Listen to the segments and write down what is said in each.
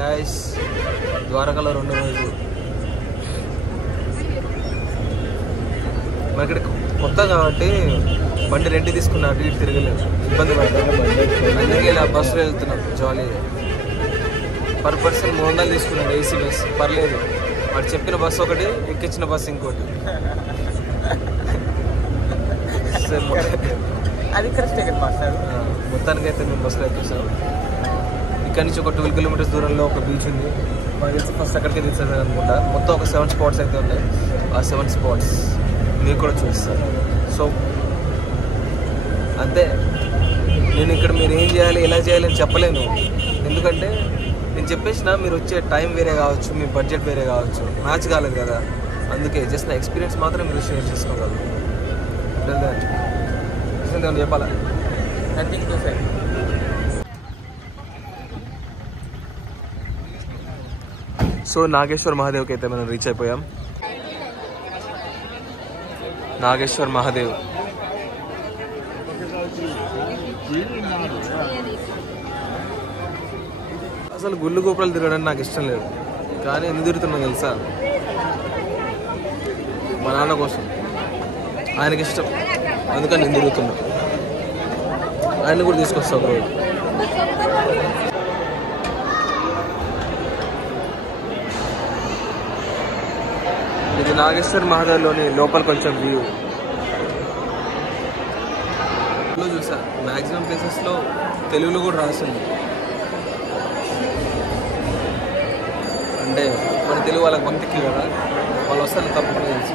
Guys ద్వారకాలో 2 రోజులు మనకి కొత్త కాబట్టి బండి రెంట్ తీసుకున్నా అటు ఇటు తిరగలేదు, ఇబ్బంది పడతాం. అందుకే ఇలా బస్సులో వెళ్తున్నాం జాలీగా. పర్ పర్సన్ 300 తీసుకున్నాడు ఏసీ బస్, పర్లేదు. వాడు చెప్పిన బస్సు ఒకటి, ఎక్కించిన బస్సు ఇంకోటి. అది కరెక్ట్ మాస్టర్. మొత్తానికి అయితే మేము బస్సులో ఎక్కించాం. ఇక్కడ నుంచి ఒక 12 కిలోమీటర్స్ దూరంలో ఒక బీచ్ ఉంది. మాకు తెలిసి ఫస్ట్ అక్కడికే తీసేది అనుకుంటా. మొత్తం ఒక 7 స్పాట్స్ అయితే ఉన్నాయి. ఆ 7 స్పాట్స్ మీరు కూడా చూస్తారు. సో అంతే, నేను ఇక్కడ మీరు ఏం చేయాలి ఎలా చేయాలి అని చెప్పలేను. ఎందుకంటే నేను చెప్పేసిన మీరు వచ్చే టైం వేరే కావచ్చు, మీ బడ్జెట్ వేరే కావచ్చు, మ్యాచ్ కాలేదు కదా. అందుకే జస్ట్ నా ఎక్స్పీరియన్స్ మాత్రం మీరు షేర్ చేసుకోగలరు. చెప్పాలా? Nothing to say. So Nageshwar మహాదేవ్కి అయితే మనం రీచ్ అయిపోయాం. నాగేశ్వర్ మహాదేవ్ అసలు గుళ్ళు గోపురాలు తిరగడానికి నాకు ఇష్టం లేదు, కానీ ఎందుకు తిరుగుతున్నా తెలుసా? మా నాన్న కోసం, ఆయనకి ఇష్టం, అందుకని నేను తిరుగుతున్నా. ఆయన కూడా తీసుకొస్తా ఒక రోజు. ఇది నాగేశ్వర్ మహాదేవ్లోని లోపల కొంచెం వ్యూ చూసా. మ్యాక్సిమం ప్లేసెస్లో తెలుగులో కూడా రాసింది. అంటే మన తెలుగు వాళ్ళకి భక్తికి కదా, వాళ్ళు వస్తారు తప్పకుండా తెలుసు.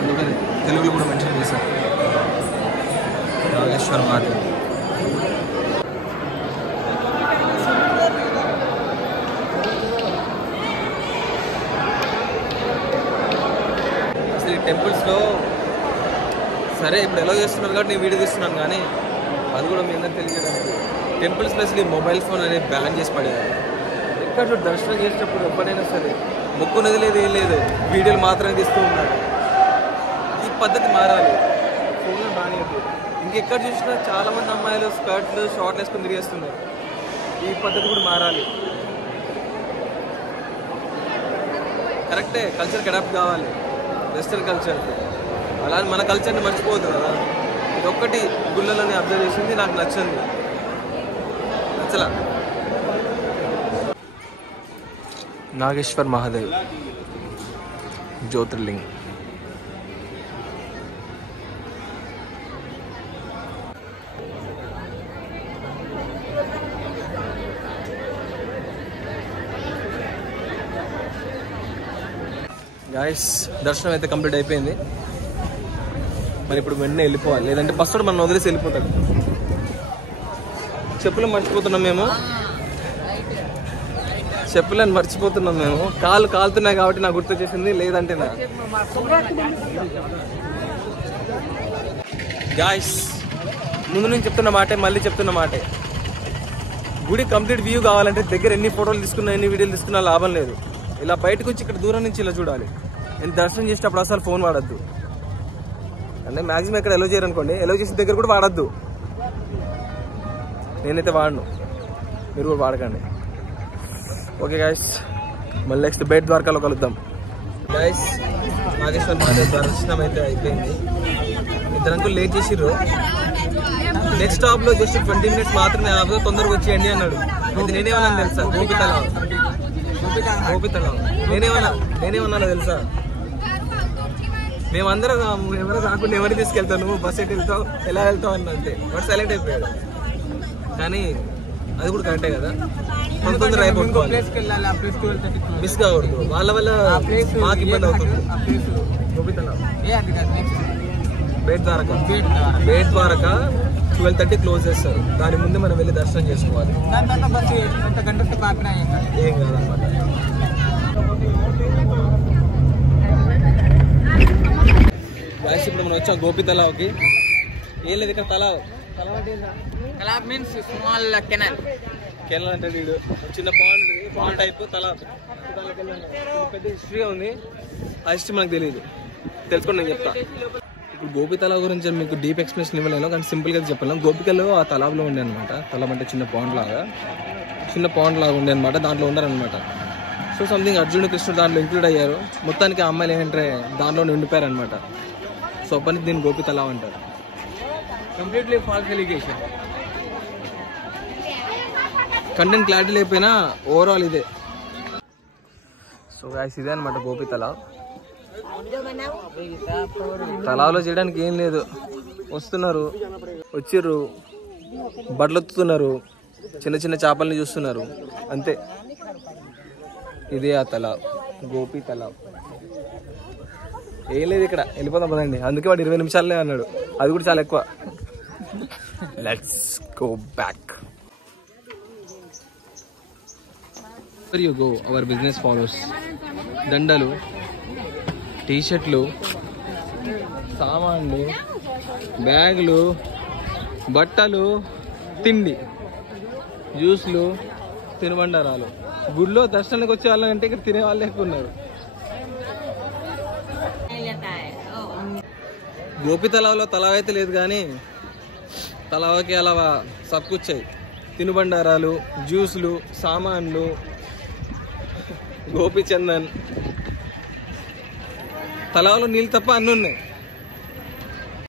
అందుకని తెలుగులో కూడా మెన్షన్ చేశారు నాగేశ్వర్ మహాదేవ్. అసలు ఈ టెంపుల్స్లో సరే ఇప్పుడు ఎలా చేస్తున్నారు కాబట్టి నేను వీడియో తీస్తున్నాను, కానీ అది కూడా మీ అందరికి తెలియజేయడానికి టెంపుల్స్ ప్లస్ ఈ మొబైల్ ఫోన్ అనేది బ్యాన్ చేసి పడేది. ఎక్కడ చూడు దర్శనం చేసేటప్పుడు ఎప్పుడైనా సరే మొక్కున్నది లేదు, ఏం లేదు, వీడియోలు మాత్రమే తీస్తూ ఉన్నారు. ఈ పద్ధతి మారాలి. ఫోన్లో బాగానే ఉంది. ఇంకెక్కడ చూసినా చాలామంది అమ్మాయిలు స్కర్ట్లు షార్ట్లు వేసుకొని తిరిగేస్తున్నారు. ఈ పద్ధతి కూడా మారాలి. కరెక్టే, కల్చర్కి అడాప్ట్ కావాలి, వెస్టర్న్ కల్చర్కి. అలా మన కల్చర్ని మర్చిపోవద్దు కదా. ఇదొక్కటి గుళ్ళలోనే అబ్జర్వ్ చేసింది నాకు నచ్చింది. నచ్చలా. నాగేశ్వర్ మహాదేవ్ జ్యోతిర్లింగ్. గాయస్ దర్శనం అయితే కంప్లీట్ అయిపోయింది. మరి ఇప్పుడు వెంటనే వెళ్ళిపోవాలి, లేదంటే బస్సు మనం వదిలేసి వెళ్ళిపోతాడు. చెప్పులు మర్చిపోతున్నాం మేము, చెప్పులను మర్చిపోతున్నాం మేము. కాళ్ళు కాలుతున్నాయి కాబట్టి నాకు గుర్తు చేసింది, లేదంటే నా గాయస్ ముందు నుంచి చెప్తున్న మాటే మళ్ళీ చెప్తున్న మాటే. గుడి కంప్లీట్ వ్యూ కావాలంటే దగ్గర ఎన్ని ఫోటోలు తీసుకున్నా ఎన్ని వీడియోలు తీసుకున్నా లాభం లేదు. ఇలా బయటకు వచ్చి ఇక్కడ దూరం నుంచి ఇలా చూడాలి. నేను దర్శనం చేసేటప్పుడు అసలు ఫోన్ వాడద్దు. అంటే మ్యాక్సిమం ఎక్కడ ఎలో చేయరు అనుకోండి, ఎలో చేసిన దగ్గర కూడా వాడద్దు. నేనైతే వాడను, మీరు కూడా వాడకండి. ఓకే గాయస్, మళ్ళీ నెక్స్ట్ బేట్ ద్వారకాలో కలుద్దాం. గాయస్ నాగేశ్వర్ మహాదేవ్ దర్శనం అయితే అయిపోయింది. ఇద్దరు అంకులు లేట్ చేసిర్రు. నెక్స్ట్ స్టాప్లో జస్ట్ 20 minutes మాత్రమే ఆపు, తొందరగా వచ్చేయండి అన్నాడు. ఇది నేనేమన్నాను తెలుసా? గోపితలా నేనేమన్నాను తెలుసా? మేమందరం ఎవరో రాకుండా ఎవరిని తీసుకెళ్తావు, నువ్వు బస్ ఎటు వెళ్తావు, ఎలా వెళ్తావు అని అంటే వాడు సైలెంట్ అయిపోయాడు. కానీ అది కూడా కరెక్టే కదా, తొందరగా అయిపోతుంది, మిస్ కాకూడదు. వాళ్ళ వల్ల మాకు ఇబ్బంది అవుతుంది. బేట్ ద్వారకా 12:30 క్లోజ్ చేస్తారు. దాని ముందు మనం వెళ్ళి దర్శనం చేసుకోవాలి. ఏం కాదన్నమాట. గాయస్ ఇప్పుడు మనం వచ్చాం గోపి తలావ్కి. ఏం లేదు ఇక్కడ Talav means small canal. Canal అంటే వీడు చిన్న పాండ్ టైప్ తలావ్. పెద్ద హిస్టరీ ఉంది, ఆ హిస్టరీ మనకు తెలియదు, తెలుసుకొని నేను చెప్తా. ఇప్పుడు గోపి తలావ్ గురించి మీకు డీప్ ఎక్స్ప్లెనేషన్ ఇవ్వలేను, కానీ సింపుల్గా చెప్పలేం. గోపికలు ఆ తలావ్లో ఉండే అనమాట. తలావ్ అంటే చిన్న పాండ్ లాగా ఉండే అనమాట. దాంట్లో ఉన్నారనమాట. సో సంథింగ్ అర్జునుడు కృష్ణుడు దాంట్లో ఇంక్లూడ్ అయ్యారు. మొత్తానికి ఆ అమ్మాయిలు ఏంటంటే దాంట్లోనే ఉండిపోయారు అనమాట. సో అప్పటికి దీన్ని గోపి తలావ్ అంటారు. Completely false allegation. Content clarity లేకపోయినా ఓవరాల్ ఇదే. సో గైస్ ఇదే అనమాట గోపి తలావ్. తలావ్లో చేయడానికి ఏం లేదు, వస్తున్నారు, వచ్చిర్రు, బట్టలొత్తుతున్నారు, చిన్న చిన్న చేపల్ని చూస్తున్నారు, అంతే. ఇదే ఆ తలావ్, గోపి తలావ్. ఏం లేదు ఇక్కడ, వెళ్ళిపోదాం పదండి. అందుకే వాడు 20 నిమిషాలే అన్నాడు, అది కూడా చాలా ఎక్కువ. Let's go back. You go our business follows. దండలు, టీషర్ట్లు, సామాన్లు, బ్యాగులు, బట్టలు, తిండి, జ్యూస్లు, తినుబండారాలు. గుడిలో దర్శనానికి వచ్చే వాళ్ళంటే ఇక్కడ తినే వాళ్ళే ఎక్కువ ఉన్నారు. గోపి తలావ్లో తలావ్ అయితే లేదు, కానీ తలావకి అలా సబ్కుచ్చాయి. తినుబండారాలు, జ్యూస్లు, సామాన్లు, గోపి చందన్. తలావ్లో నీళ్ళు తప్ప అన్నీ ఉన్నాయి.